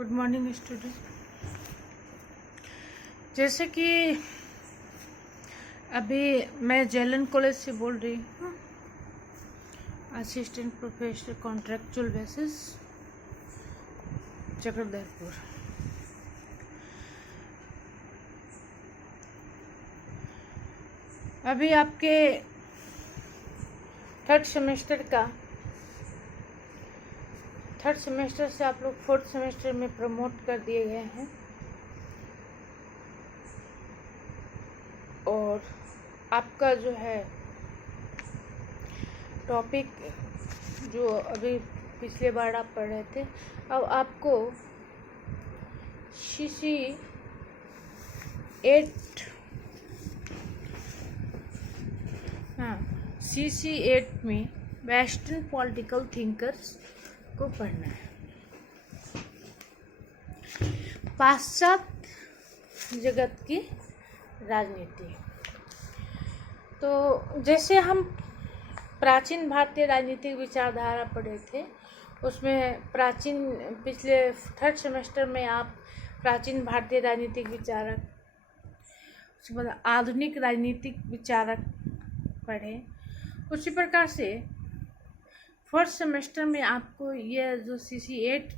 Good morning student. जैसे कि अभी मैं जेलन कॉलेज से बोल रही हूँ, assistant professor contractual basis Chakradharpur. अभी आपके थर्ड सेमेस्टर से आप लोग फोर्थ सेमेस्टर में प्रमोट कर दिए गए हैं और आपका जो है टॉपिक जो अभी पिछले बार आप पढ़ रहे थे, अब आपको CC8 में वेस्टर्न पॉलिटिकल थिंकर्स को पढ़ना है। पाश्चात्य जगत की राजनीति। तो जैसे हम प्राचीन भारतीय राजनीतिक विचारधारा पढ़े थे, उसमें पिछले थर्ड सेमेस्टर में आप प्राचीन भारतीय राजनीतिक विचारक, उसके बाद आधुनिक राजनीतिक विचारक पढ़े। उसी प्रकार से फर्स्ट सेमेस्टर में आपको यह जो CC8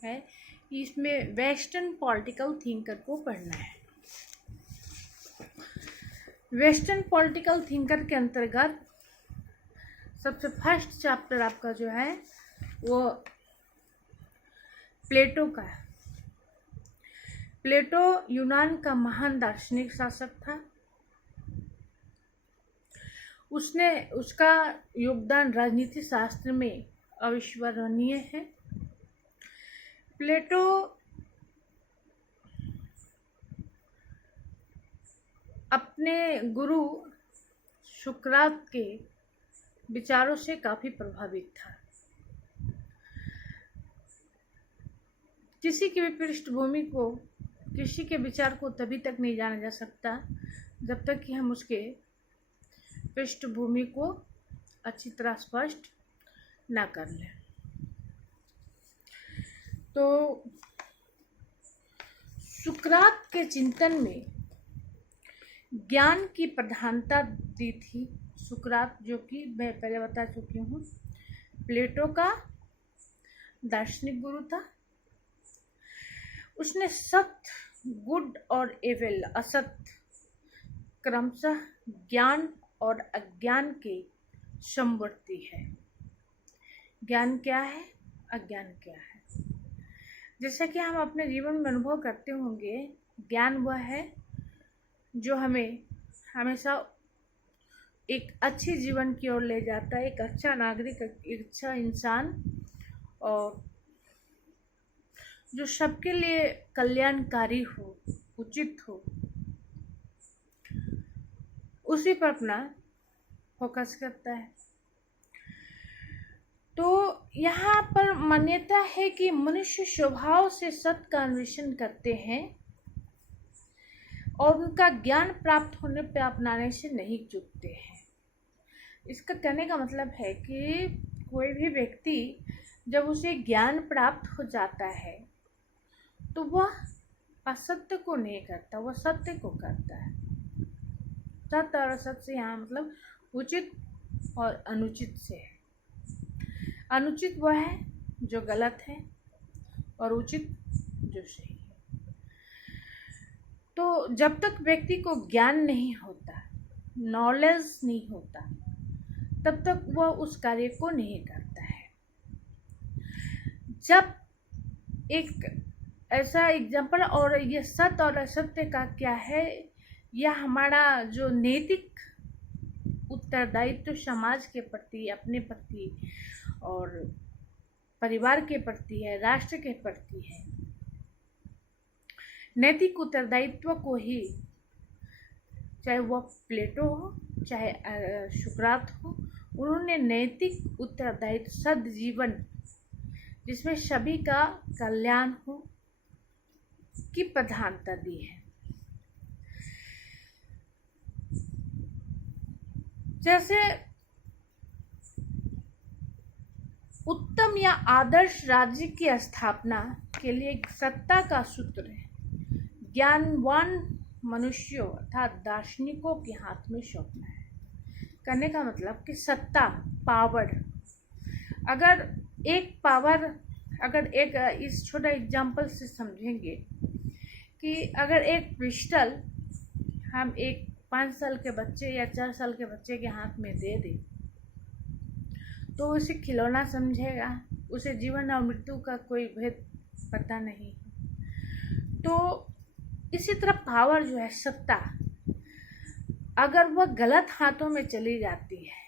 है, इसमें वेस्टर्न पॉलिटिकल थिंकर को पढ़ना है। वेस्टर्न पॉलिटिकल थिंकर के अंतर्गत सबसे फर्स्ट चैप्टर आपका जो है वो प्लेटो का है। प्लेटो यूनान का महान दार्शनिक शासक था। उसका योगदान राजनीति शास्त्र में अविस्मरणीय है। प्लेटो अपने गुरु सुकरात के विचारों से काफी प्रभावित था। किसी की भी पृष्ठभूमि को, किसी के विचार को तभी तक नहीं जाना जा सकता जब तक कि हम उसके पृष्ठभूमि को अच्छी तरह स्पष्ट ना कर लें। तो सुकरात के चिंतन में ज्ञान की प्रधानता दी थी। सुकरात, जो कि मैं पहले बता चुकी हूँ, प्लेटो का दार्शनिक गुरु था। उसने सत्य, गुड और एविल, असत्य, क्रमशः ज्ञान और अज्ञान के समवर्ती है। ज्ञान क्या है, अज्ञान क्या है। जैसा कि हम अपने जीवन में अनुभव करते होंगे, ज्ञान वह है जो हमें हमेशा एक अच्छी जीवन की ओर ले जाता है, एक अच्छा नागरिक, एक अच्छा इंसान, और जो सबके लिए कल्याणकारी हो, उचित हो, उसी पर अपना फोकस करता है। तो यहाँ पर मान्यता है कि मनुष्य स्वभाव से सत्य का अन्वेषण करते हैं और उनका ज्ञान प्राप्त होने पर अपनाने से नहीं चूकते हैं। इसका कहने का मतलब है कि कोई भी व्यक्ति जब उसे ज्ञान प्राप्त हो जाता है तो वह असत्य को नहीं करता, वह सत्य को करता है। सत्य और असत्य से यहाँ मतलब उचित और अनुचित से है। अनुचित वह है जो गलत है और उचित जो सही है। तो जब तक व्यक्ति को ज्ञान नहीं होता, नॉलेज नहीं होता, तब तक वह उस कार्य को नहीं करता है। जब एक ऐसा एग्जाम्पल, और ये सत्य और असत्य का क्या है, यह हमारा जो नैतिक उत्तरदायित्व समाज के प्रति, अपने प्रति और परिवार के प्रति है, राष्ट्र के प्रति है। नैतिक उत्तरदायित्व को ही, चाहे वह प्लेटो हो चाहे सुकरात हो, उन्होंने नैतिक उत्तरदायित्व, सद्जीवन जिसमें सभी का कल्याण हो, की प्रधानता दी है। जैसे उत्तम या आदर्श राज्य की स्थापना के लिए एक सत्ता का सूत्र है, ज्ञानवान मनुष्यों अर्थात दार्शनिकों के हाथ में सौंपना है। करने का मतलब कि सत्ता, पावर, अगर एक इस छोटा एग्जाम्पल से समझेंगे कि अगर एक पिस्टल हम एक 5 साल के बच्चे या 4 साल के बच्चे के हाथ में दे दें तो उसे खिलौना समझेगा, उसे जीवन और मृत्यु का कोई भेद पता नहीं। तो इसी तरह पावर जो है, सत्ता, अगर वह गलत हाथों में चली जाती है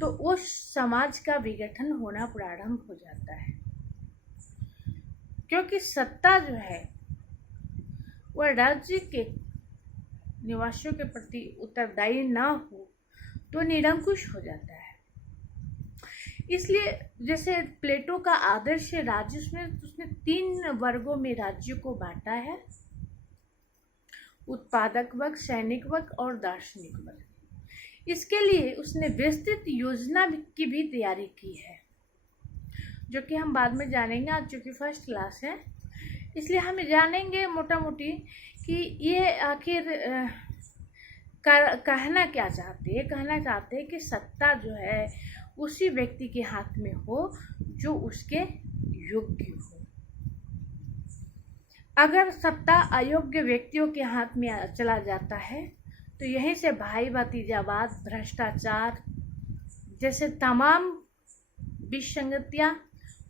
तो उस समाज का विघटन होना प्रारंभ हो जाता है, क्योंकि सत्ता जो है वह राज्य के निवासियों के प्रति उत्तरदायी ना हो तो निरंकुश हो जाता है। इसलिए जैसे प्लेटो का आदर्श राज्य, उसने 3 वर्गों में राज्य को बांटा है, उत्पादक वर्ग, सैनिक वर्ग और दार्शनिक वर्ग। इसके लिए उसने विस्तृत योजना की भी तैयारी की है, जो कि हम बाद में जानेंगे। आज चूँकि फर्स्ट क्लास है इसलिए हम जानेंगे मोटा मोटी कि ये आखिर कहना क्या चाहते हैं। कहना चाहते हैं कि सत्ता जो है उसी व्यक्ति के हाथ में हो जो उसके योग्य हो। अगर सत्ता अयोग्य व्यक्तियों के हाथ में चला जाता है तो यहीं से भाई भतीजावाद, भ्रष्टाचार जैसे तमाम विसंगतियां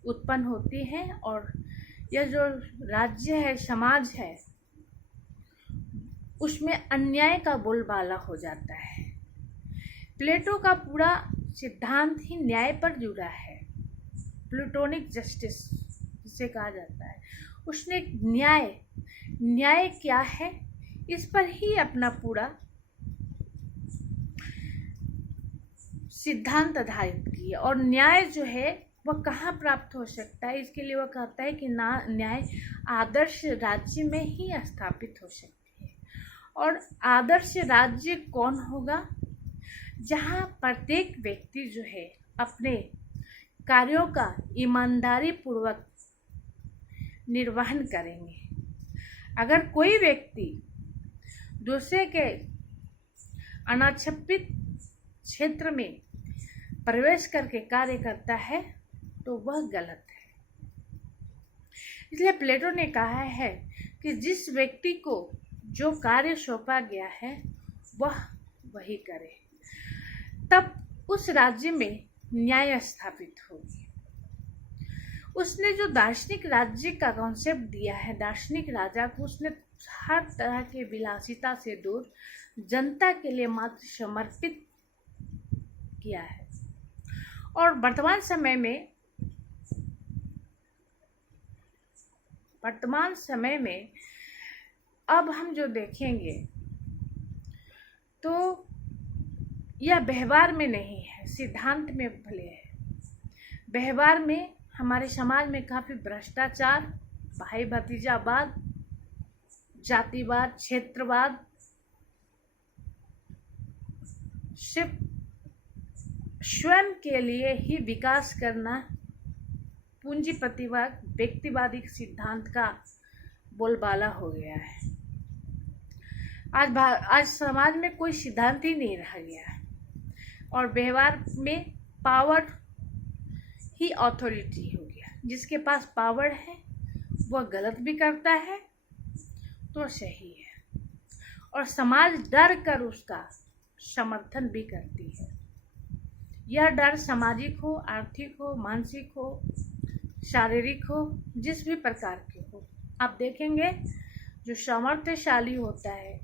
उत्पन्न होती हैं और यह जो राज्य है, समाज है, उसमें अन्याय का बोलबाला हो जाता है। प्लेटो का पूरा सिद्धांत ही न्याय पर जुड़ा है, प्लूटोनिक जस्टिस जिसे कहा जाता है। उसने न्याय क्या है इस पर ही अपना पूरा सिद्धांत आधारित किया। और न्याय जो है वह कहाँ प्राप्त हो सकता है, इसके लिए वह कहता है कि न्याय आदर्श राज्य में ही स्थापित हो सकती है। और आदर्श राज्य कौन होगा? जहाँ प्रत्येक व्यक्ति जो है अपने कार्यों का ईमानदारी पूर्वक निर्वहन करेंगे। अगर कोई व्यक्ति दूसरे के अनाच्छादित क्षेत्र में प्रवेश करके कार्य करता है तो वह गलत है। इसलिए प्लेटो ने कहा है कि जिस व्यक्ति को जो कार्य सौंपा गया है वह वही करे, तब उस राज्य में न्याय स्थापित होगी। उसने जो दार्शनिक राज्य का कॉन्सेप्ट दिया है, दार्शनिक राजा को उसने हर तरह के विलासिता से दूर जनता के लिए मात्र समर्पित किया है। और वर्तमान समय में अब हम जो देखेंगे तो यह व्यवहार में नहीं है, सिद्धांत में भले है। व्यवहार में हमारे समाज में काफ़ी भ्रष्टाचार, भाई भतीजावाद, जातिवाद, क्षेत्रवाद, सिर्फ स्वयं के लिए ही विकास करना, पूंजीपतिवाद, व्यक्तिवादी सिद्धांत का बोलबाला हो गया है। आज समाज में कोई सिद्धांत ही नहीं रह गया है और व्यवहार में पावर ही अथॉरिटी हो गया। जिसके पास पावर है वह गलत भी करता है तो सही है, और समाज डर कर उसका समर्थन भी करती है। यह डर सामाजिक हो, आर्थिक हो, मानसिक हो, शारीरिक हो, जिस भी प्रकार के हो। आप देखेंगे जो सामर्थ्यशाली होता है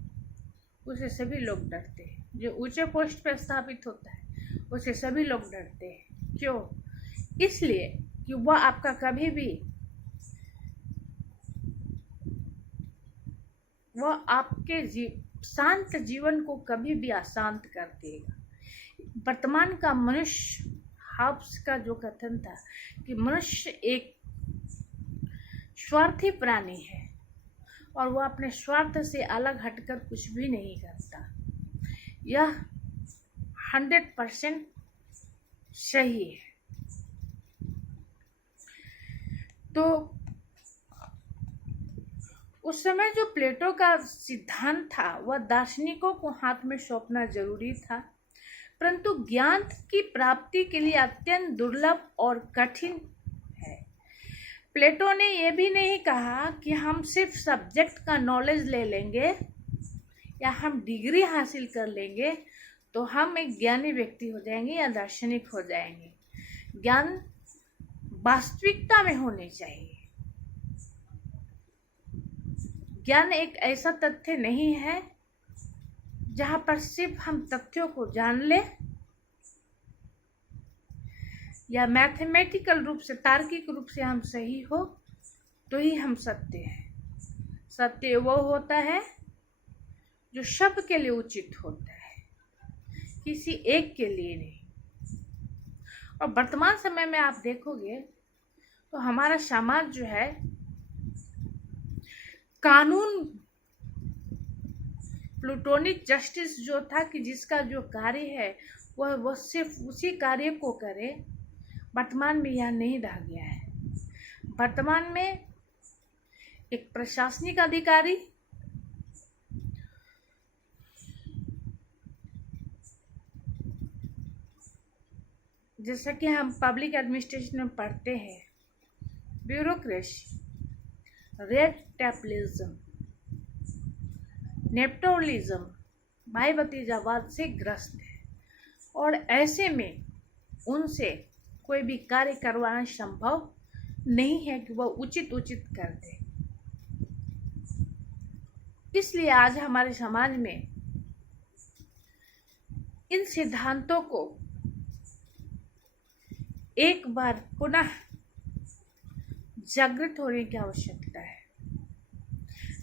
उसे सभी लोग डरते हैं, जो ऊंचे पोस्ट पर स्थापित होता है उसे सभी लोग डरते हैं। क्यों? इसलिए कि वह आपका कभी भी, वह आपके शांत जीवन को कभी भी अशांत कर देगा। वर्तमान का मनुष्य, हाब्स का जो कथन था कि मनुष्य एक स्वार्थी प्राणी है और वह अपने स्वार्थ से अलग हटकर कुछ भी नहीं करता, यह 100% सही है। तो उस समय जो प्लेटो का सिद्धांत था वह दार्शनिकों को हाथ में सौंपना जरूरी था, परंतु ज्ञान की प्राप्ति के लिए अत्यंत दुर्लभ और कठिन है। प्लेटो ने यह भी नहीं कहा कि हम सिर्फ सब्जेक्ट का नॉलेज ले लेंगे या हम डिग्री हासिल कर लेंगे तो हम एक ज्ञानी व्यक्ति हो जाएंगे या दार्शनिक हो जाएंगे। ज्ञान वास्तविकता में होने चाहिए। ज्ञान एक ऐसा तथ्य नहीं है जहां पर सिर्फ हम तथ्यों को जान ले या मैथमेटिकल रूप से, तार्किक रूप से हम सही हो तो ही हम सत्य हैं। सत्य वो होता है जो सबके लिए उचित होता है, किसी एक के लिए नहीं। और वर्तमान समय में आप देखोगे तो हमारा समाज जो है कानून, प्लूटोनिक जस्टिस जो था कि जिसका जो कार्य है वह सिर्फ उसी कार्य को करे, वर्तमान में यह नहीं रह गया है। वर्तमान में एक प्रशासनिक अधिकारी जैसा कि हम पब्लिक एडमिनिस्ट्रेशन में पढ़ते हैं, ब्यूरोक्रेसी, रेड टेपलिज्म, नेपोटिज्म, भाई भतीजावाद से ग्रस्त है और ऐसे में उनसे कोई भी कार्य करवाना संभव नहीं है कि वह उचित कर दे। इसलिए आज हमारे समाज में इन सिद्धांतों को एक बार पुनः जागृत होने की आवश्यकता है।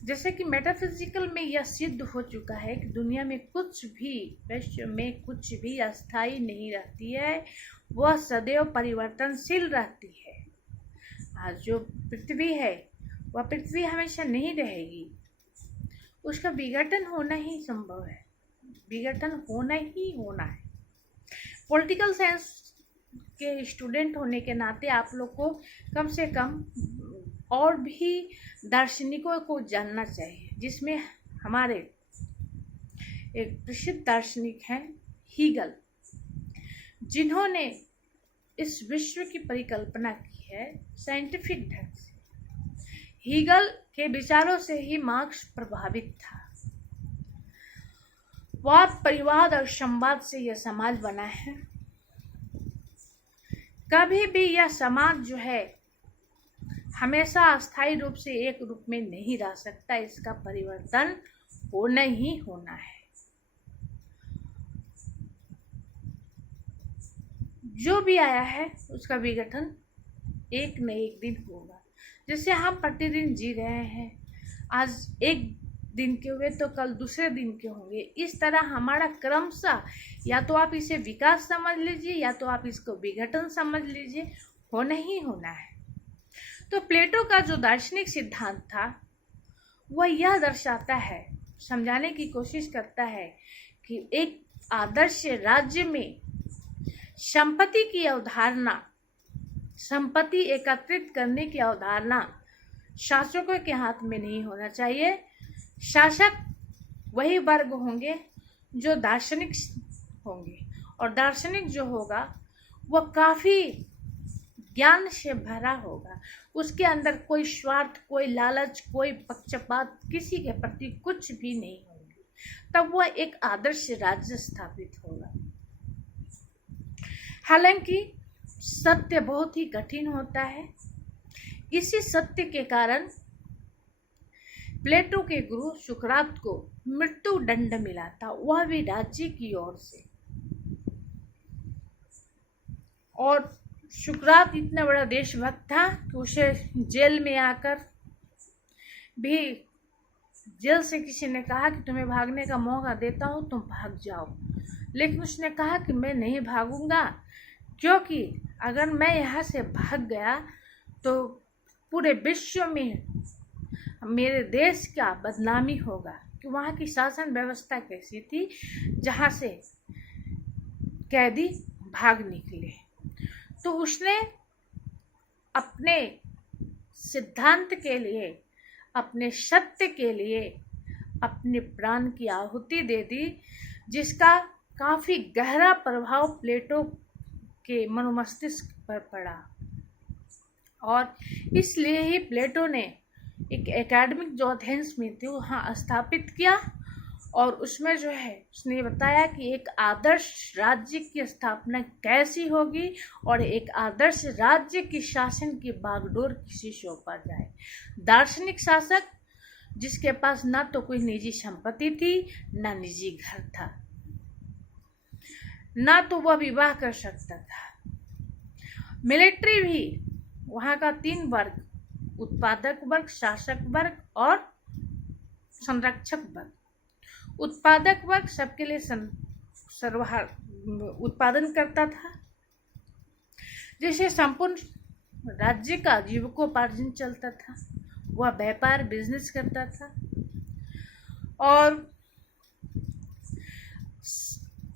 जैसे कि मेटाफिजिकल में यह सिद्ध हो चुका है कि दुनिया में कुछ भी, विश्व में कुछ भी अस्थायी नहीं रहती है, वह सदैव परिवर्तनशील रहती है। आज जो पृथ्वी है वह पृथ्वी हमेशा नहीं रहेगी, उसका विघटन होना ही संभव है, विघटन होना ही होना है। पॉलिटिकल साइंस के स्टूडेंट होने के नाते आप लोग को कम से कम और भी दार्शनिकों को जानना चाहिए, जिसमें हमारे एक प्रसिद्ध दार्शनिक हैं हीगल, जिन्होंने इस विश्व की परिकल्पना की है साइंटिफिक ढंग से। हीगल के विचारों से ही मार्क्स प्रभावित था। वाद, परिवाद और संवाद से यह समाज बना है। कभी भी यह समाज जो है हमेशा अस्थायी रूप से एक रूप में नहीं रह सकता, इसका परिवर्तन होना ही होना है। जो भी आया है उसका विघटन एक न एक दिन होगा। जैसे हम प्रतिदिन जी रहे हैं, आज एक दिन के हुए तो कल दूसरे दिन के होंगे। इस तरह हमारा क्रमशः, या तो आप इसे विकास समझ लीजिए या तो आप इसको विघटन समझ लीजिए, होना ही होना है। तो प्लेटो का जो दार्शनिक सिद्धांत था वह यह दर्शाता है, समझाने की कोशिश करता है कि एक आदर्श राज्य में संपत्ति की अवधारणा, संपत्ति एकत्रित करने की अवधारणा शासकों के हाथ में नहीं होना चाहिए। शासक वही वर्ग होंगे जो दार्शनिक होंगे, और दार्शनिक जो होगा वह काफ़ी ज्ञान से भरा होगा। उसके अंदर कोई स्वार्थ, कोई लालच, कोई पक्षपात किसी के प्रति कुछ भी नहीं होंगे, तब वह एक आदर्श राज्य स्थापित होगा। हालांकि सत्य बहुत ही कठिन होता है। इसी सत्य के कारण प्लेटो के गुरु सुकरात को मृत्यु दंड मिला था, वह भी राज्य की ओर से। और सुकरात इतना बड़ा देशभक्त था कि उसे जेल में आकर भी, जेल से किसी ने कहा कि तुम्हें भागने का मौका देता हूँ, तुम भाग जाओ, लेकिन उसने कहा कि मैं नहीं भागूंगा, क्योंकि अगर मैं यहाँ से भाग गया तो पूरे विश्व में मेरे देश का बदनामी होगा कि वहाँ की शासन व्यवस्था कैसी थी जहाँ से कैदी भाग निकले। तो उसने अपने सिद्धांत के लिए अपने सत्य के लिए अपने प्राण की आहुति दे दी, जिसका काफी गहरा प्रभाव प्लेटो के मनोमस्तिष्क पर पड़ा। और इसलिए ही प्लेटो ने एक एकेडमिक जो एथेंस में थी वहाँ स्थापित किया, और उसमें जो है उसने बताया कि एक आदर्श राज्य की स्थापना कैसी होगी और एक आदर्श राज्य की शासन की बागडोर किसे सौंपा जाए। दार्शनिक शासक जिसके पास ना तो कोई निजी संपत्ति थी, ना निजी घर था, ना तो वह विवाह कर सकता था। मिलिट्री भी वहाँ का 3 वर्ग, उत्पादक वर्ग, शासक वर्ग और संरक्षक वर्ग। उत्पादक वर्ग सबके लिए उत्पादन करता था, जिससे संपूर्ण राज्य का जीविकोपार्जन चलता था। वह व्यापार बिजनेस करता था। और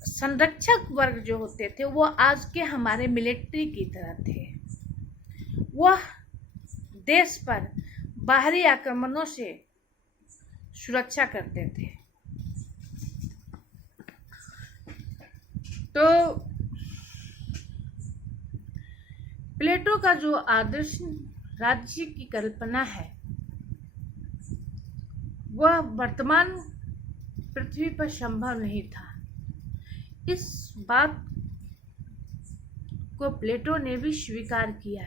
संरक्षक वर्ग जो होते थे वो आज के हमारे मिलिट्री की तरह थे। वह देश पर बाहरी आक्रमणों से सुरक्षा करते थे। तो प्लेटो का जो आदर्श राज्य की कल्पना है वह वर्तमान पृथ्वी पर संभव नहीं था। इस बात को प्लेटो ने भी स्वीकार किया,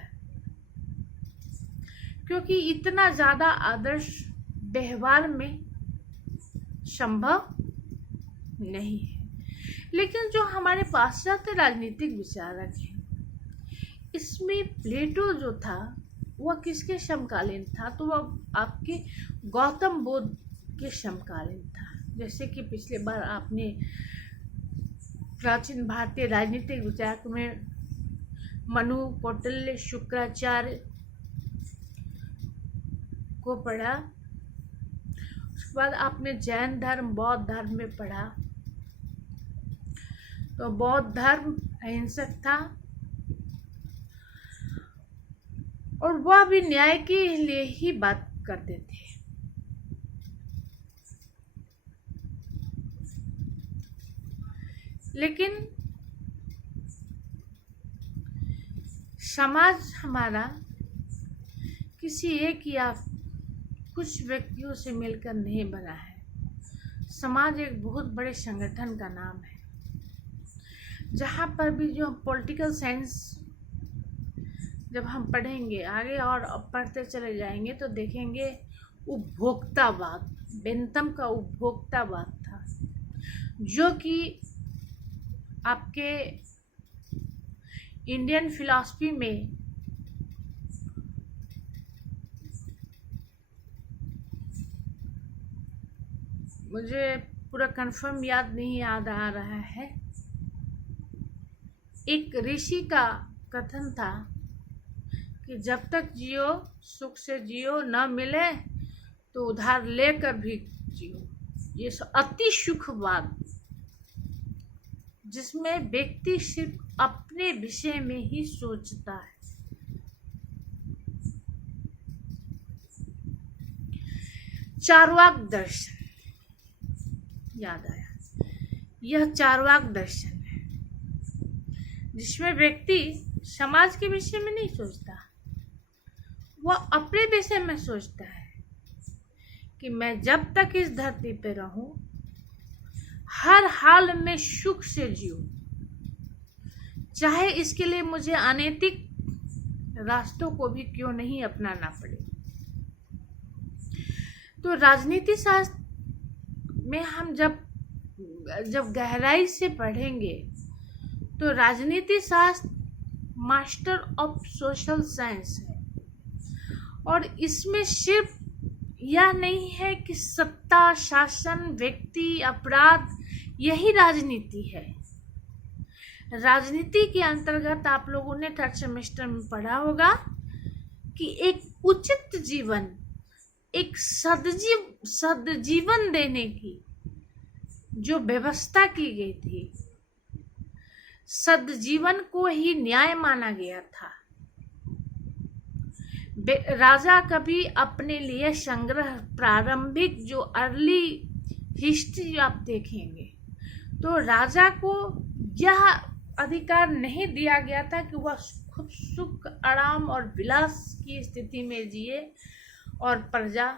क्योंकि इतना ज्यादा आदर्श व्यवहार में संभव नहीं है। लेकिन जो हमारे पाश्चात्य राजनीतिक विचारक हैं, इसमें प्लेटो जो था वह किसके समकालीन था? तो वह आपके गौतम बुद्ध के समकालीन था। जैसे कि पिछले बार आपने प्राचीन भारतीय राजनीतिक विचारक में मनु, कौटिल्य, शुक्राचार्य को पढ़ा। उसके बाद आपने जैन धर्म, बौद्ध धर्म में पढ़ा। तो बौद्ध धर्म अहिंसक था और वह भी न्याय के लिए ही बात करते थे। लेकिन समाज हमारा किसी एक या कुछ व्यक्तियों से मिलकर नहीं बना है। समाज एक बहुत बड़े संगठन का नाम है, जहाँ पर भी जो पॉलिटिकल साइंस जब हम पढ़ेंगे आगे और पढ़ते चले जाएंगे तो देखेंगे उपभोक्तावाद, बेंथम का उपभोक्तावाद था, जो कि आपके इंडियन फिलॉसफी में मुझे पूरा कंफर्म याद नहीं याद आ रहा है। एक ऋषि का कथन था कि जब तक जियो सुख से जियो, न मिले तो उधार लेकर भी जियो। ये अति सुखवाद, जिसमें व्यक्ति सिर्फ अपने विषय में ही सोचता है। चार्वाक दर्शन याद आया। यह चार्वाक दर्शन है जिसमें व्यक्ति समाज के विषय में नहीं सोचता, वह अपने विषय में सोचता है कि मैं जब तक इस धरती पे रहूं हर हाल में सुख से जीऊं, चाहे इसके लिए मुझे अनैतिक रास्तों को भी क्यों नहीं अपनाना पड़े। तो राजनीति शास्त्र में हम जब गहराई से पढ़ेंगे तो राजनीति शास्त्र मास्टर ऑफ सोशल साइंस है, और इसमें सिर्फ यह नहीं है कि सत्ता, शासन, व्यक्ति, अपराध यही राजनीति है। राजनीति के अंतर्गत आप लोगों ने 3rd सेमेस्टर में पढ़ा होगा कि एक उचित जीवन, एक सदजीवन देने की जो व्यवस्था की गई थी, सदजीवन को ही न्याय माना गया था। राजा कभी अपने लिए संग्रह, प्रारंभिक जो अर्ली हिस्ट्री आप देखेंगे तो राजा को यह अधिकार नहीं दिया गया था कि वह खूब सुख, आराम और विलास की स्थिति में जिए और प्रजा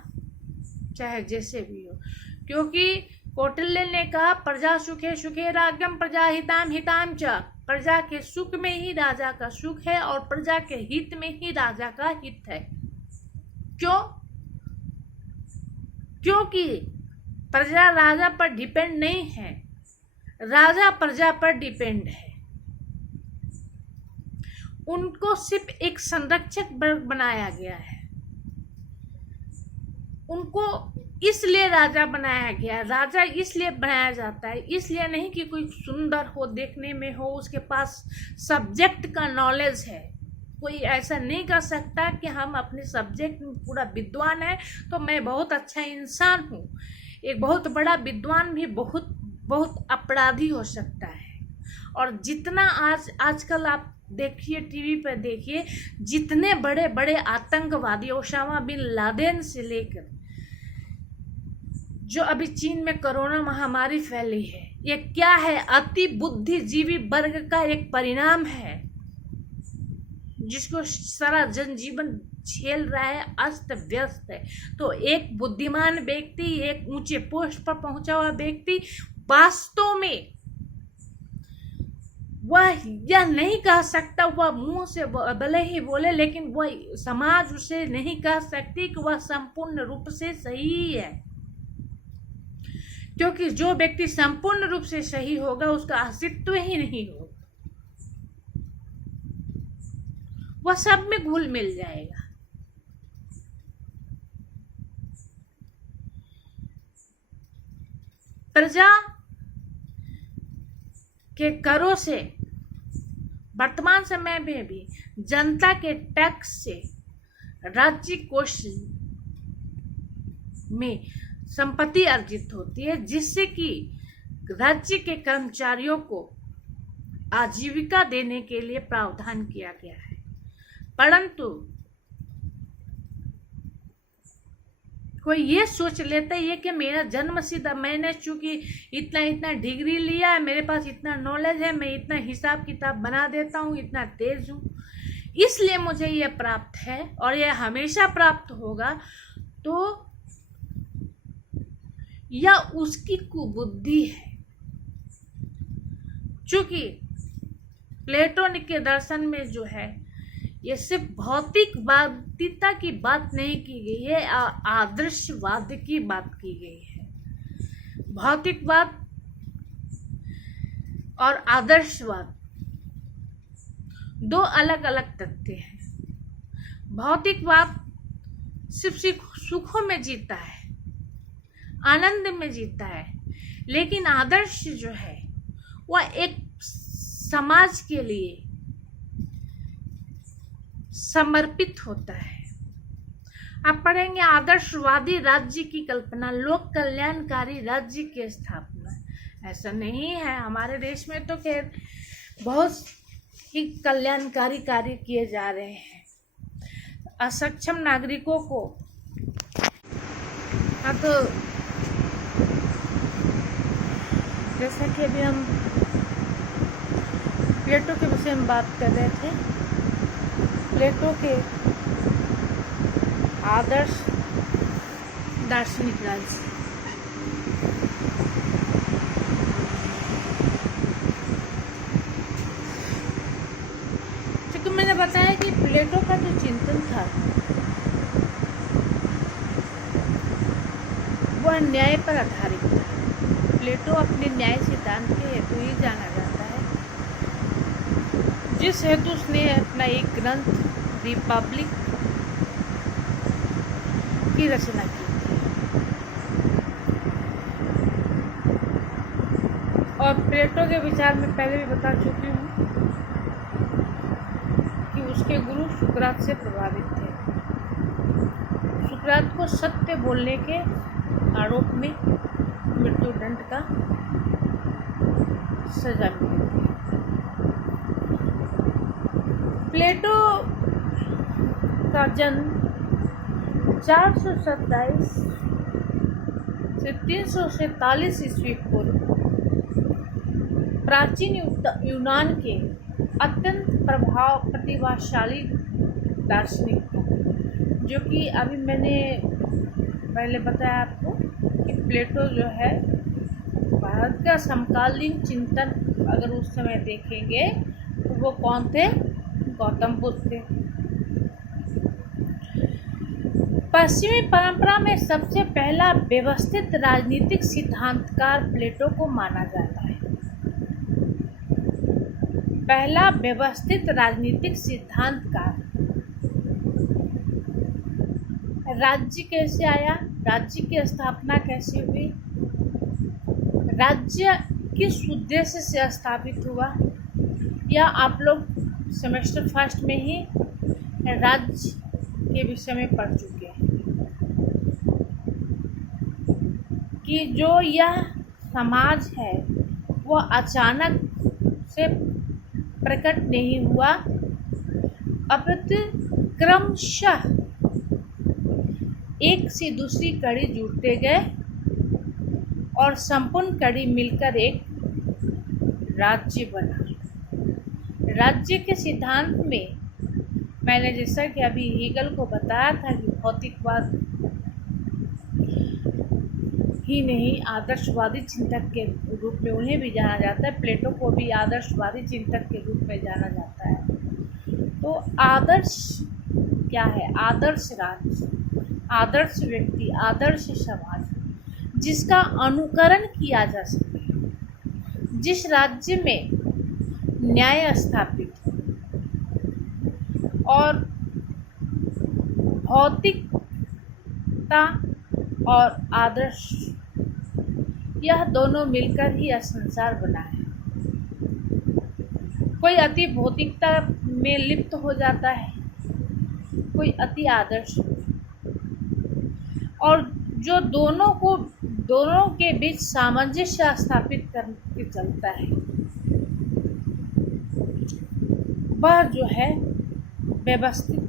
चाहे जैसे भी हो, क्योंकि कौटिल्य ने कहा प्रजा सुखे सुखे राज्ञम प्रजा हिताम हिताम च, प्रजा के सुख में ही राजा का सुख है और प्रजा के हित में ही राजा का हित है। क्यों? क्योंकि प्रजा राजा पर डिपेंड नहीं है, राजा प्रजा पर डिपेंड है। उनको सिर्फ एक संरक्षक वर्ग बनाया गया है, उनको इसलिए राजा बनाया गया है। राजा इसलिए बनाया जाता है, इसलिए नहीं कि कोई सुंदर हो, देखने में हो, उसके पास सब्जेक्ट का नॉलेज है। कोई ऐसा नहीं कर सकता कि हम अपने सब्जेक्ट में पूरा विद्वान है तो मैं बहुत अच्छा इंसान हूँ। एक बहुत बड़ा विद्वान भी बहुत बहुत अपराधी हो सकता है। और जितना आजकल आप देखिए, टीवी पर देखिए, जितने बड़े बड़े आतंकवादी, ओसामा बिन लादेन से लेकर जो अभी चीन में कोरोना महामारी फैली है, ये क्या है? अति बुद्धिजीवी वर्ग का एक परिणाम है जिसको सारा जनजीवन झेल रहा है, अस्त व्यस्त है। तो एक बुद्धिमान व्यक्ति, एक ऊंचे पोस्ट पर पहुंचा हुआ व्यक्ति वास्तव में वह यह नहीं कह सकता, वह मुंह से भले ही बोले, लेकिन वह समाज उसे नहीं कह सकती कि वह संपूर्ण रूप से सही है। क्योंकि जो व्यक्ति संपूर्ण रूप से सही होगा उसका अस्तित्व ही नहीं होगा, वह सब में घुल मिल जाएगा। प्रजा के करों से, वर्तमान समय में भी जनता के टैक्स से राज्य कोष में संपत्ति अर्जित होती है, जिससे कि राज्य के कर्मचारियों को आजीविका देने के लिए प्रावधान किया गया है। परंतु कोई ये सोच लेता है कि मेरा जन्मसिद्ध, मैंने चूंकि इतना इतना डिग्री लिया है, मेरे पास इतना नॉलेज है, मैं इतना हिसाब किताब बना देता हूँ, इतना तेज हूँ, इसलिए मुझे ये प्राप्त है और ये हमेशा प्राप्त होगा, तो यह उसकी कुबुद्धि है। चूंकि प्लेटो के दर्शन में जो है ये सिर्फ भौतिकवादिता की बात नहीं की गई है, आदर्शवाद की बात की गई है। भौतिकवाद और आदर्शवाद दो अलग अलग तथ्य हैं। भौतिकवाद सिर्फ सुखों में जीता है, आनंद में जीता है, लेकिन आदर्श जो है वह एक समाज के लिए समर्पित होता है। आप पढ़ेंगे आदर्शवादी राज्य की कल्पना, लोक कल्याणकारी राज्य की स्थापना। ऐसा नहीं है, हमारे देश में तो खैर बहुत ही कल्याणकारी कार्य किए जा रहे हैं। असक्षम नागरिकों को तो जैसा कि अभी हम प्लेटो के विषय में बात कर रहे थे, प्लेटो के आदर्श दार्शनिक राज्य, क्योंकि मैंने बताया कि प्लेटो का जो चिंतन था वह न्याय पर आधारित था। प्लेटो अपने न्याय सिद्धांत के हेतु ही जाना जाता है, जिस हेतु उसने अपना एक ग्रंथ रिपब्लिक की रचना की थी। और प्लेटो के विचार में पहले भी बता चुकी हूँ कि उसके गुरु सुकरात से प्रभावित थे। सुकरात को सत्य बोलने के आरोप में मृत्युदंड का सजा मिली थी। प्लेटो का जन्म 427 से 347 ईस्वी पूर्व प्राचीन यूनान के अत्यंत प्रतिभाशाली दार्शनिक, जो कि अभी मैंने पहले बताया आपको कि प्लेटो जो है भारत का समकालीन चिंतन, अगर उस समय देखेंगे तो वो कौन थे? गौतम बुद्ध थे। पश्चिमी परंपरा में सबसे पहला व्यवस्थित राजनीतिक सिद्धांतकार प्लेटो को माना जाता है। पहला व्यवस्थित राजनीतिक सिद्धांतकार। राज्य कैसे आया? राज्य की स्थापना कैसे हुई? राज्य किस उद्देश्य से स्थापित हुआ? या आप लोग सेमेस्टर फर्स्ट में ही राज्य के विषय में पढ़ चुके हैं कि जो यह समाज है वह अचानक से प्रकट नहीं हुआ, अपितु क्रमशः एक से दूसरी कड़ी जुड़ते गए और संपूर्ण कड़ी मिलकर एक राज्य बना। राज्य के सिद्धांत में मैंने जैसा कि अभी हीगल को बताया था कि भौतिकवाद ही नहीं, आदर्शवादी चिंतक के रूप में उन्हें भी जाना जाता है। प्लेटो को भी आदर्शवादी चिंतक के रूप में जाना जाता है। तो आदर्श क्या है? आदर्श राज्य, आदर्श व्यक्ति, आदर्श समाज जिसका अनुकरण किया जा सके, जिस राज्य में न्याय स्थापित हो और भौतिकता और आदर्श, यह दोनों मिलकर ही यह संसार बना है। कोई अति भौतिकता में लिप्त हो जाता है, कोई अति आदर्श, और जो दोनों के बीच सामंजस्य स्थापित करके चलता है वह जो है व्यवस्थित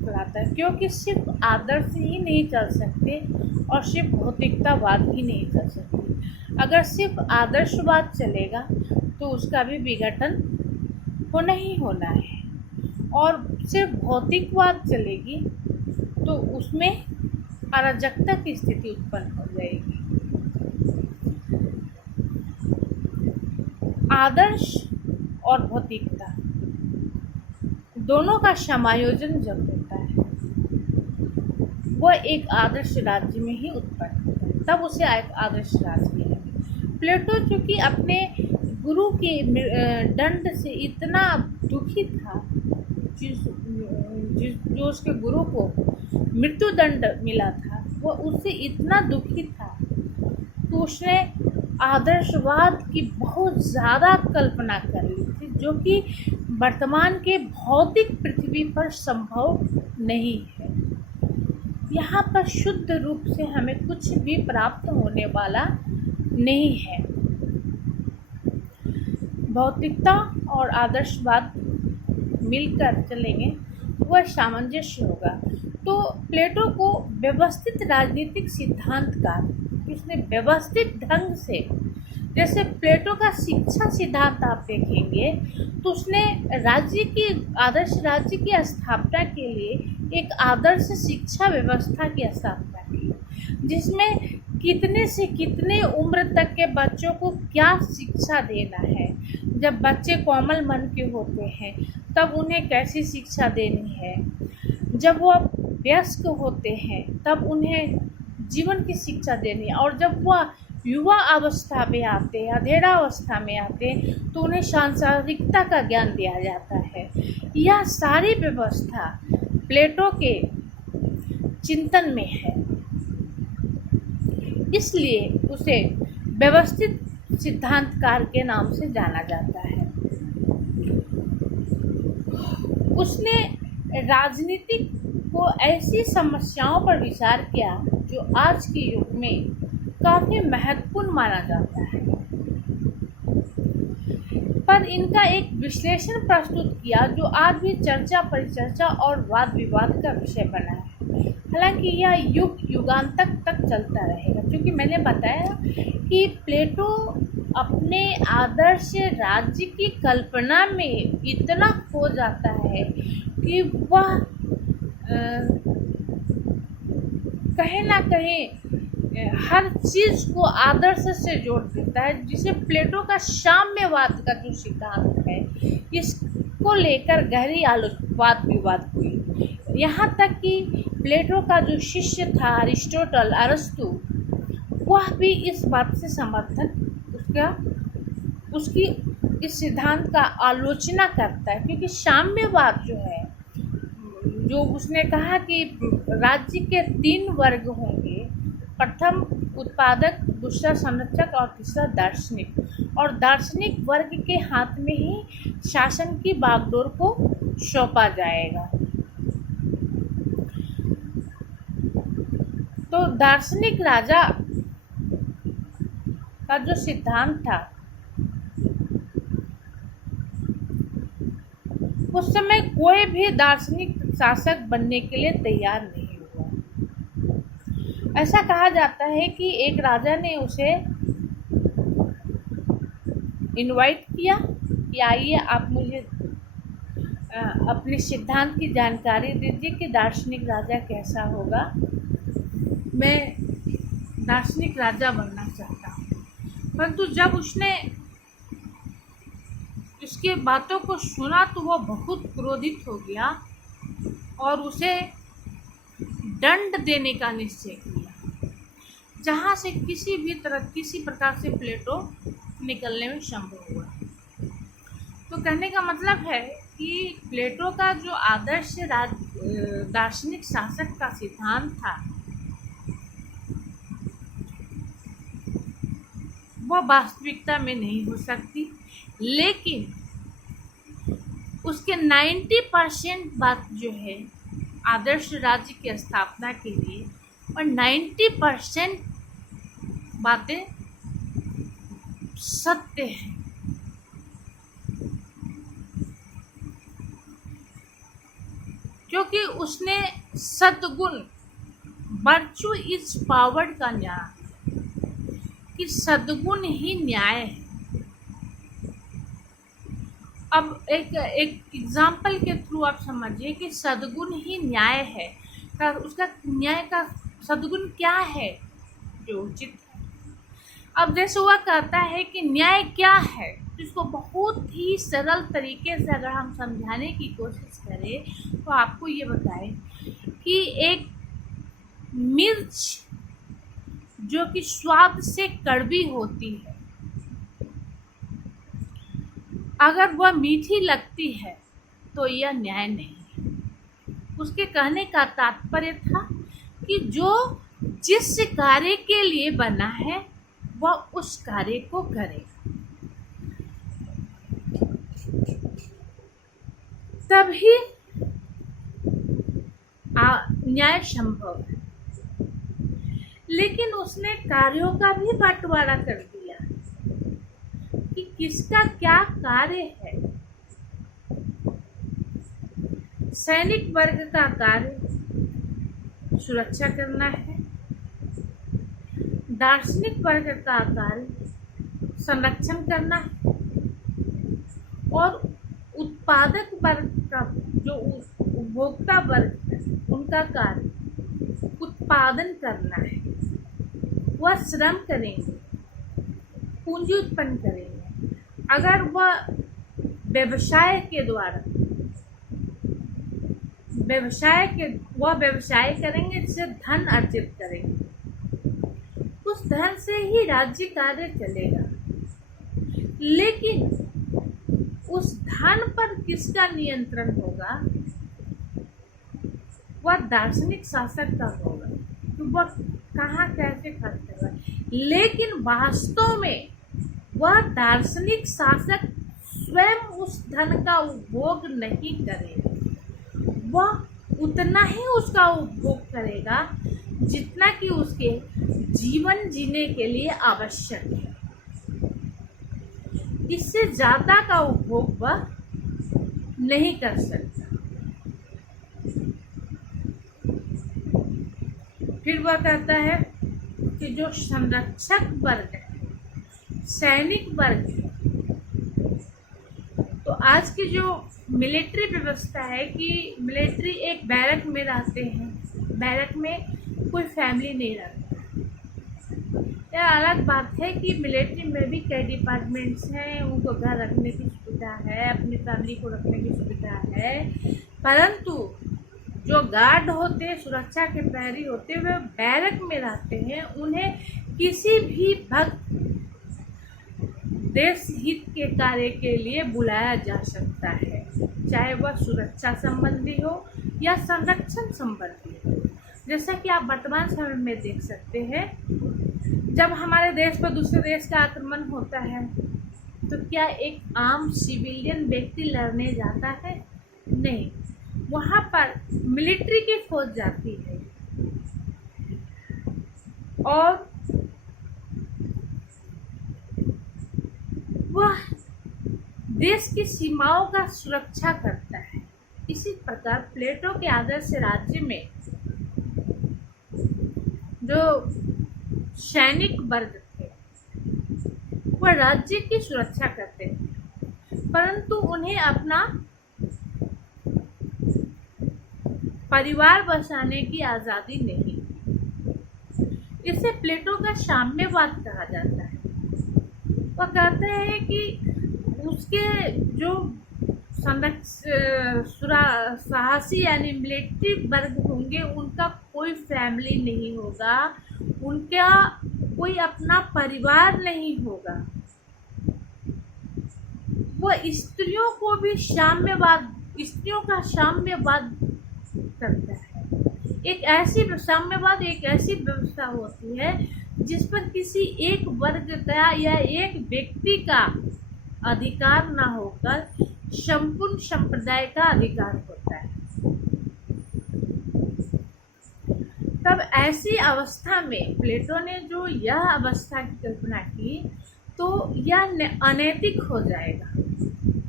कहलाता है। क्योंकि सिर्फ आदर्श ही नहीं चल सकते और सिर्फ भौतिकतावाद ही नहीं चल सकती। अगर सिर्फ आदर्शवाद चलेगा तो उसका भी विघटन होना ही होना है, और सिर्फ भौतिकवाद चलेगी तो उसमें अराजकता की स्थिति उत्पन्न हो जाएगी। आदर्श और भौतिकता दोनों का समायोजन जब होता है वह एक आदर्श राज्य में ही उत्पन्न होता है, तब उसे एक आदर्श राज्य कहते। प्लेटो चूँकि अपने गुरु के दंड से इतना दुखी था, जो उसके गुरु को मृत्यु दंड मिला था, वह उससे इतना दुखी था तो उसने आदर्शवाद की बहुत ज़्यादा कल्पना कर ली थी, जो कि वर्तमान के भौतिक पृथ्वी पर संभव नहीं है। यहाँ पर शुद्ध रूप से हमें कुछ भी प्राप्त होने वाला नहीं है। भौतिकता और आदर्शवाद मिलकर चलेंगे वह सामंजस्य होगा। तो प्लेटो को व्यवस्थित राजनीतिक सिद्धांतकार, उसने व्यवस्थित ढंग से, जैसे प्लेटो का शिक्षा सिद्धांत आप देखेंगे तो उसने आदर्श राज्य की स्थापना के लिए एक आदर्श शिक्षा व्यवस्था की स्थापना की, जिसमें कितने से कितने उम्र तक के बच्चों को क्या शिक्षा देना है। जब बच्चे कोमल मन के होते हैं तब उन्हें कैसी शिक्षा देनी है, जब वह वयस्क होते हैं तब उन्हें जीवन की शिक्षा देनी है, और जब वह युवा अवस्था में आते हैं, अधेड़ावस्था में आते हैं तो उन्हें सांसारिकता का ज्ञान दिया जाता है। यह सारी व्यवस्था प्लेटो के चिंतन में है, इसलिए उसे व्यवस्थित सिद्धांतकार के नाम से जाना जाता है। उसने राजनीतिक को ऐसी समस्याओं पर विचार किया जो आज के युग में काफ़ी महत्वपूर्ण माना जाता है। पर इनका एक विश्लेषण प्रस्तुत किया जो आज भी चर्चा परिचर्चा और वाद विवाद का विषय बना है। हालांकि यह युग युगांतक तक चलता रहेगा, क्योंकि मैंने बताया कि प्लेटो अपने आदर्श राज्य की कल्पना में इतना खो जाता है कि वह कहीं ना कहीं हर चीज को आदर्श से जोड़ देता है, जिसे प्लेटो का साम्यवाद का जो सिद्धांत है इसको लेकर गहरी वाद विवाद हुई। यहाँ तक कि प्लेटो का जो शिष्य था अरिस्टोटल अरस्तु, वह भी इस बात से समर्थन उसकी इस सिद्धांत का आलोचना करता है, क्योंकि साम्यवाद जो है, जो उसने कहा कि राज्य के 3 वर्ग होंगे, प्रथम उत्पादक, दूसरा संरक्षक और तीसरा दार्शनिक, और दार्शनिक वर्ग के हाथ में ही शासन की बागडोर को सौंपा जाएगा। तो दार्शनिक राजा का जो सिद्धांत था उस समय कोई भी दार्शनिक शासक बनने के लिए तैयार नहीं हुआ। ऐसा कहा जाता है कि एक राजा ने उसे इनवाइट किया कि आइए आप मुझे अपने सिद्धांत की जानकारी दीजिए कि दार्शनिक राजा कैसा होगा, मैं दार्शनिक राजा बनना चाहता हूँ। परंतु जब उसने इसके बातों को सुना तो वह बहुत क्रोधित हो गया और उसे दंड देने का निश्चय किया, जहाँ से किसी प्रकार से प्लेटो निकलने में संभव हुआ। तो कहने का मतलब है कि प्लेटो का जो आदर्श दार्शनिक शासक का सिद्धांत था वह वास्तविकता में नहीं हो सकती, लेकिन उसके 90% बात जो है आदर्श राज्य की स्थापना के लिए, और 90% बातें सत्य हैं। क्योंकि उसने सद्गुण, वर्चू इज पावर्ड का ज्ञान, कि सद्गुण ही न्याय है। अब एक एग्जाम्पल के थ्रू आप समझिए कि सद्गुण ही न्याय है, उसका न्याय का सद्गुण क्या है जो उचित है। अब जैसे वह कहता है कि न्याय क्या है, इसको बहुत ही सरल तरीके से अगर हम समझाने की कोशिश करें तो आपको ये बताएं कि एक मिर्च जो कि स्वाद से कड़वी होती है, अगर वह मीठी लगती है तो यह न्याय नहीं है। उसके कहने का तात्पर्य था कि जो जिस कार्य के लिए बना है वह उस कार्य को करे, तभी न्याय संभव है। लेकिन उसने कार्यों का भी बंटवारा कर दिया कि किसका क्या कार्य है। सैनिक वर्ग का कार्य सुरक्षा करना है, दार्शनिक वर्ग का कार्य संरक्षण करना है, और उत्पादक वर्ग का जो उपभोक्ता वर्ग है उनका कार्य उत्पादन करना है। वह श्रम करेंगे, पूंजी उत्पन्न करेंगे। अगर वह व्यवसाय करेंगे जिससे धन अर्जित करेंगे, उस धन से ही राज्य कार्य चलेगा। लेकिन उस धन पर किसका नियंत्रण होगा? वह दार्शनिक शासक का होगा, तो वह कहाँ कैसे खर्च करेगा। लेकिन वास्तव में वह दार्शनिक शासक स्वयं उस धन का उपभोग नहीं करेगा, वह उतना ही उसका उपभोग करेगा जितना कि उसके जीवन जीने के लिए आवश्यक है। इससे ज्यादा का उपभोग वह नहीं कर सकता। फिर वह कहता है कि जो संरक्षक वर्ग है, सैनिक वर्ग है, तो आज की जो मिलिट्री व्यवस्था है कि मिलिट्री एक बैरक में रहते हैं, बैरक में कोई फैमिली नहीं रहता। यह अलग बात है कि मिलिट्री में भी कई डिपार्टमेंट्स हैं, उनको घर रखने की सुविधा है, अपनी फैमिली को रखने की सुविधा है, परंतु जो गार्ड होते हैं, सुरक्षा के प्रहरी होते हैं, वे बैरक में रहते हैं। उन्हें किसी भी वक्त देश हित के कार्य के लिए बुलाया जा सकता है, चाहे वह सुरक्षा संबंधी हो या संरक्षण संबंधी हो। जैसा कि आप वर्तमान समय में देख सकते हैं, जब हमारे देश पर दूसरे देश का आक्रमण होता है तो क्या एक आम सिविलियन व्यक्ति लड़ने जाता है? नहीं, वहाँ पर मिलिट्री की फौज जाती है और वह देश की सीमाओं का सुरक्षा करता है। इसी प्रकार प्लेटो के आदर्श राज्य में जो सैनिक वर्ग थे वह राज्य की सुरक्षा करते थे, परंतु उन्हें अपना परिवार बसाने की आज़ादी नहीं। इसे प्लेटो का साम्यवाद कहा जाता है। वह कहते हैं कि उसके जो साहसी यानी मिलिट्री वर्ग होंगे, उनका कोई फैमिली नहीं होगा, उनका कोई अपना परिवार नहीं होगा। वह स्त्रियों को भी स्त्रियों का साम्यवाद करता है। साम्यवाद एक ऐसी व्यवस्था होती है जिस पर किसी एक वर्ग का या एक व्यक्ति का अधिकार ना होकर संपूर्ण संप्रदाय का अधिकार होता है। तब ऐसी अवस्था में प्लेटो ने जो यह अवस्था की कल्पना की तो यह अनैतिक हो जाएगा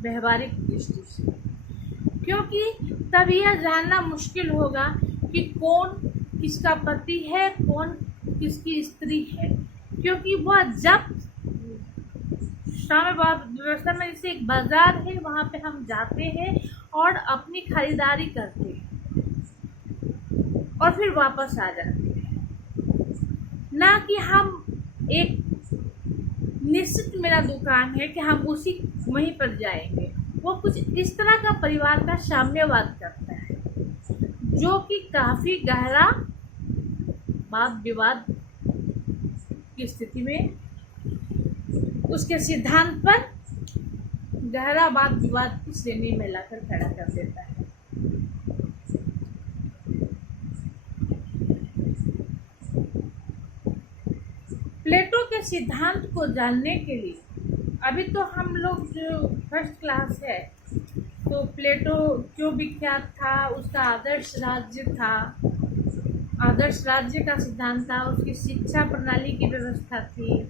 व्यवहारिक दृष्टि से, क्योंकि तब यह जानना मुश्किल होगा कि कौन किसका पति है, कौन किसकी स्त्री है, क्योंकि वह जब साम्यवाद व्यवस्था में जैसे एक बाजार है, वहाँ पे हम जाते हैं और अपनी खरीदारी करते हैं और फिर वापस आ जाते हैं, ना कि हम एक निश्चित मेरा दुकान है कि हम उसी वहीं पर जाएंगे। वो कुछ इस तरह का परिवार का साम्यवाद करता है, जो कि काफी गहरा वाद विवाद की स्थिति में उसके सिद्धांत पर गहरा वाद विवाद की श्रेणी में लाकर खड़ा कर देता है। प्लेटो के सिद्धांत को जानने के लिए अभी तो हम लोग जो फर्स्ट क्लास है, तो प्लेटो क्यों विख्यात था, उसका आदर्श राज्य था, आदर्श राज्य का सिद्धांत था, उसकी शिक्षा प्रणाली की व्यवस्था थी,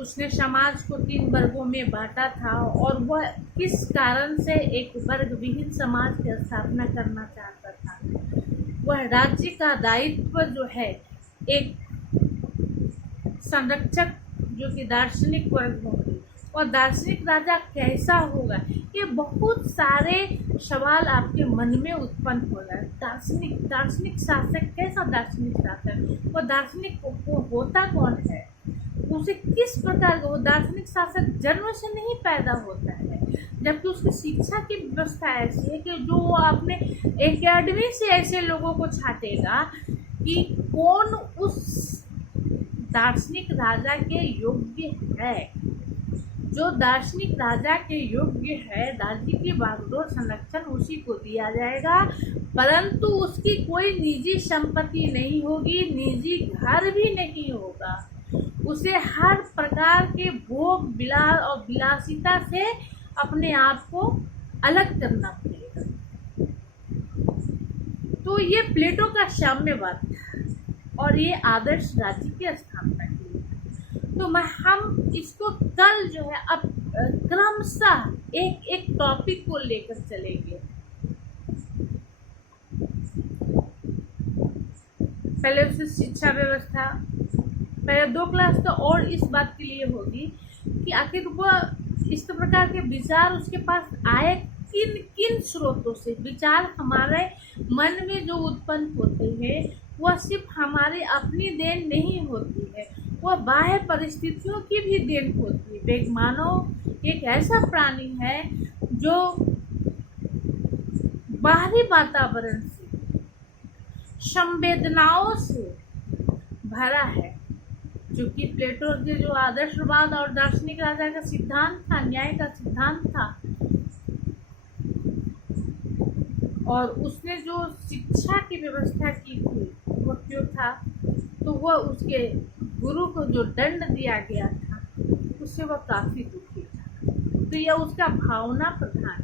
उसने समाज को 3 वर्गों में बांटा था और वह किस कारण से एक वर्ग विहीन समाज की स्थापना करना चाहता था। वह राज्य का दायित्व जो है एक संरक्षक जो कि दार्शनिक वर्ग होंगे और दार्शनिक राजा कैसा होगा, ये बहुत सारे सवाल आपके मन में उत्पन्न हो रहा है। दार्शनिक शासक कैसा दार्शनिक शासक, वो दार्शनिक होता कौन है, उसे किस प्रकार का, वो दार्शनिक शासक जन्म से नहीं पैदा होता है, जबकि उसकी शिक्षा की व्यवस्था ऐसी है कि जो वो अपने एकेडमी से ऐसे लोगों को छाटेगा कि कौन उस दार्शनिक राजा के योग्य है। जो दार्शनिक राजा के योग्य है, राज्य की बागडोर संरक्षण उसी को दिया जाएगा, परंतु उसकी कोई निजी संपत्ति नहीं होगी, निजी घर भी नहीं होगा। उसे हर प्रकार के भोग विलास और विलासिता से अपने आप को अलग करना पड़ेगा। तो ये प्लेटो का साम्यवाद था और ये आदर्श राज्य की स्थापना की। तो हम इसको कल जो है, अब क्रमशः एक एक टॉपिक को लेकर चलेंगे। पहले उससे शिक्षा व्यवस्था, पहले 2 क्लास तो और इस बात के लिए होगी कि आखिर वह इस प्रकार के विचार उसके पास आए किन किन स्रोतों से। विचार हमारे मन में जो उत्पन्न होते हैं वह सिर्फ हमारी अपनी देन नहीं होती है, वह बाह्य परिस्थितियों की भी देन होती है। एक मानव एक ऐसा प्राणी है जो बाहरी वातावरण से, संवेदनाओं से भरा है, जो कि प्लेटो के जो आदर्शवाद और दार्शनिक राजा का सिद्धांत था, न्याय का सिद्धांत था, और उसने जो शिक्षा की व्यवस्था की थी वह क्यों था, तो वह उसके गुरु को जो दंड दिया गया था उससे वह काफी दुखी था। तो यह उसका भावना प्रधान